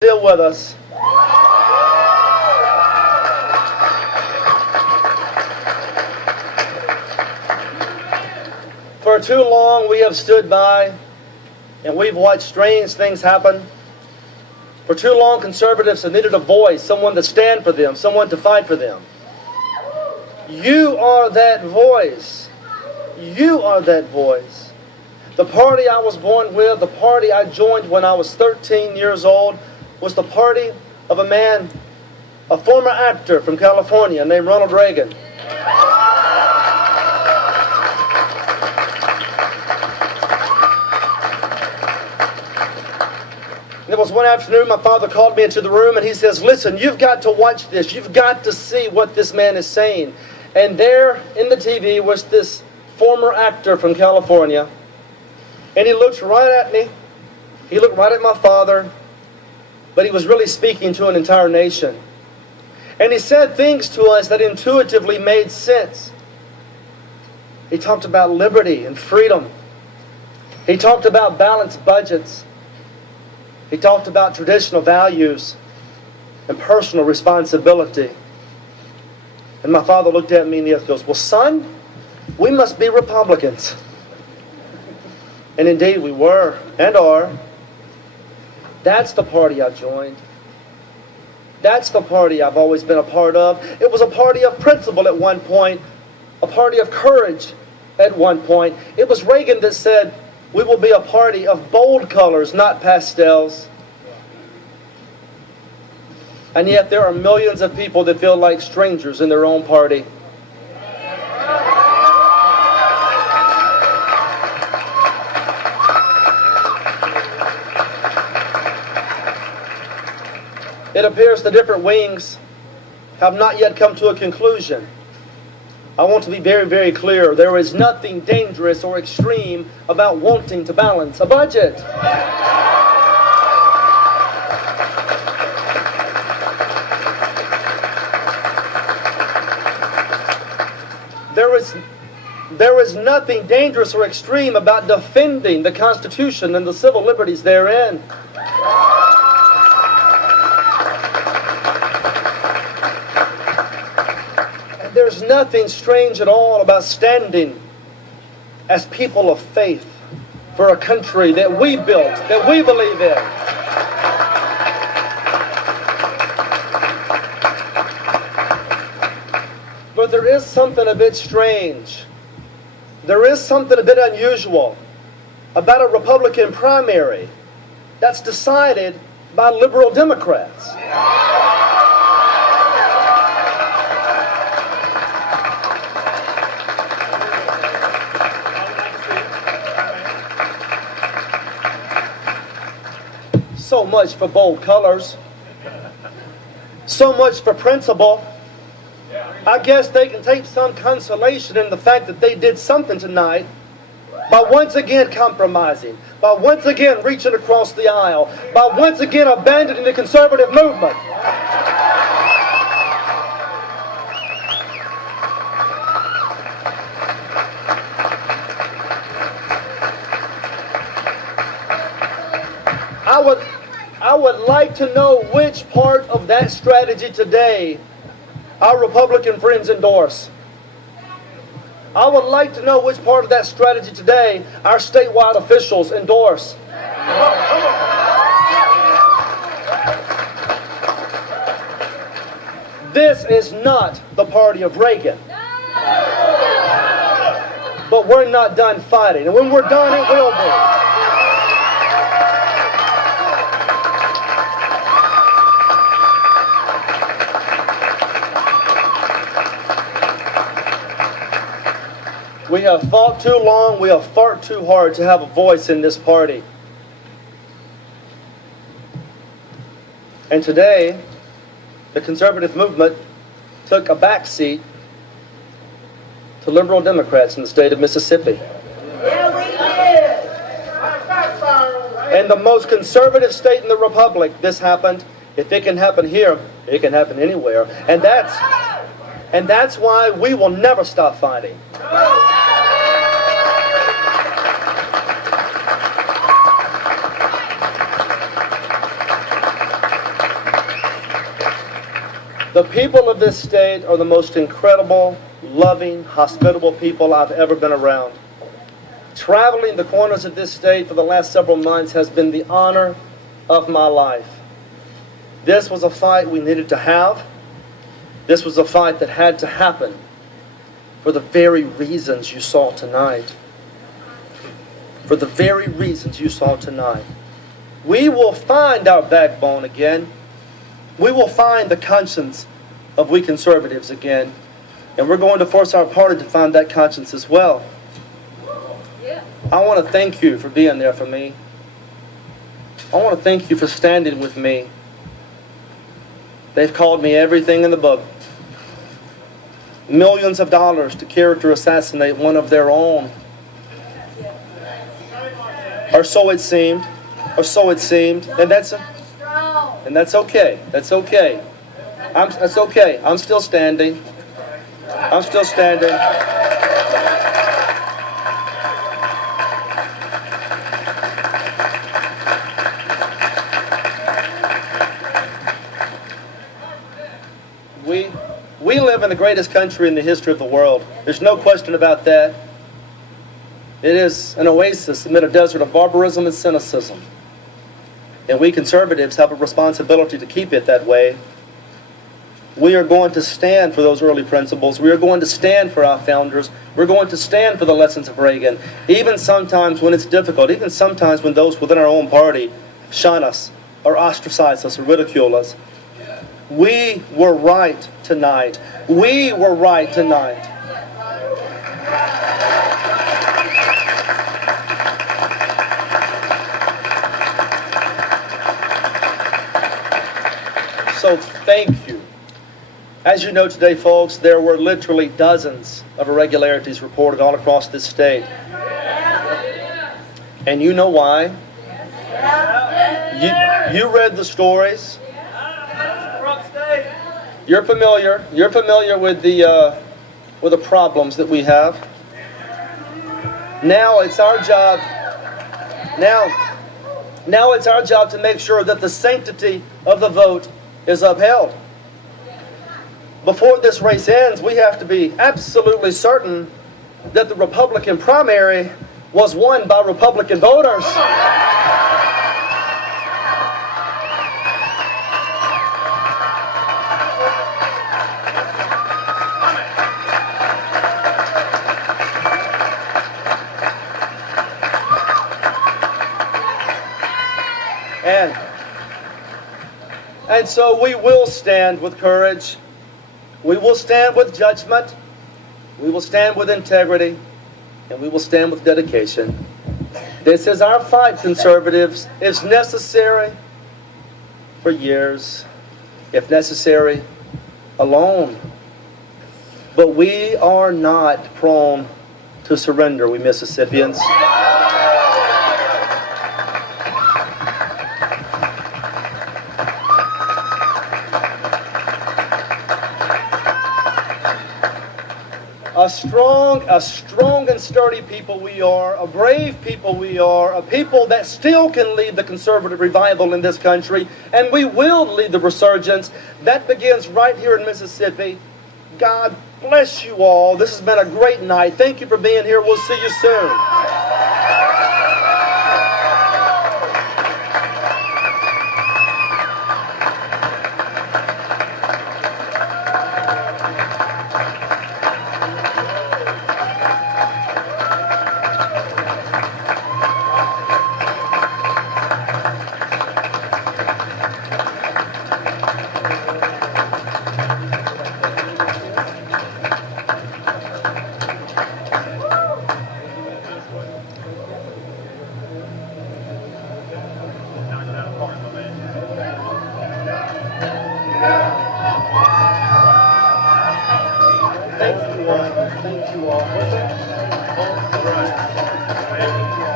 Still with us. For too long we have stood by and we've watched strange things happen. For too long conservatives have needed a voice, someone to stand for them, someone to fight for them. You are that voice. You are that voice. The party I was born with, the party I joined when I was 13 years old, was the party of a man, a former actor from California named Ronald Reagan. And it was one afternoon, my father called me into the room and he says, "Listen, you've got to watch this. You've got to see what this man is saying." And there in the TV was this former actor from California. And he looked right at me. He looked right at my father. But he was really speaking to an entire nation. And he said things to us that intuitively made sense. He talked about liberty and freedom. He talked about balanced budgets. He talked about traditional values and personal responsibility. And my father looked at me and he goes, "Well, son, we must be Republicans." And indeed we were and are. That's the party I joined. That's the party I've always been a part of. It was a party of principle at one point, a party of courage at one point. It was Reagan that said, "We will be a party of bold colors, not pastels." And yet there are millions of people that feel like strangers in their own party. It appears the different wings have not yet come to a conclusion. I want to be very, very clear. There is nothing dangerous or extreme about wanting to balance a budget. There is nothing dangerous or extreme about defending the Constitution and the civil liberties therein. There's nothing strange at all about standing as people of faith for a country that we built, that we believe in. But there is something a bit strange. There is something a bit unusual about a Republican primary that's decided by liberal Democrats. So much for bold colors. So much for principle. I guess they can take some consolation in the fact that they did something tonight by once again compromising, by once again reaching across the aisle, by once again abandoning the conservative movement. I would like to know which part of that strategy today our Republican friends endorse. I would like to know which part of that strategy today our statewide officials endorse. This is not the party of Reagan. But we're not done fighting. And when we're done, it will be. We have fought too long, we have fought too hard to have a voice in this party. And today, the conservative movement took a back seat to liberal Democrats in the state of Mississippi. Yeah, we did. In the most conservative state in the republic, this happened. If it can happen here, it can happen anywhere. And that's why we will never stop fighting. The people of this state are the most incredible, loving, hospitable people I've ever been around. Traveling the corners of this state for the last several months has been the honor of my life. This was a fight we needed to have. This was a fight that had to happen for the very reasons you saw tonight. For the very reasons you saw tonight. We will find our backbone again. We will find the conscience of we conservatives again. And we're going to force our party to find that conscience as well. I want to thank you for being there for me. I want to thank you for standing with me. They've called me everything in the book. Millions of dollars to character assassinate one of their own. Or so it seemed. Or so it seemed. And that's okay. That's okay. That's okay. I'm still standing. I'm still standing. We live in the greatest country in the history of the world. There's no question about that. It is an oasis amid a desert of barbarism and cynicism. And we conservatives have a responsibility to keep it that way. We are going to stand for those early principles. We are going to stand for our founders. We're going to stand for the lessons of Reagan, even sometimes when it's difficult, even sometimes when those within our own party shun us or ostracize us or ridicule us. We were right tonight. We were right tonight. So thank you. As you know today, folks, there were literally dozens of irregularities reported all across this state. And you know why? You read the stories. You're familiar with the problems that we have. Now it's our job. Now it's our job to make sure that the sanctity of the vote is upheld. Before this race ends, we have to be absolutely certain that the Republican primary was won by Republican voters. And so we will stand with courage. We will stand with judgment. We will stand with integrity. And we will stand with dedication. This is our fight, conservatives. It's necessary for years, if necessary, alone. But we are not prone to surrender, we Mississippians. A strong and sturdy people we are, a brave people we are, a people that still can lead the conservative revival in this country, and we will lead the resurgence. That begins right here in Mississippi. God bless you all. This has been a great night. Thank you for being here. We'll see you soon. Thank you all. Thank you all.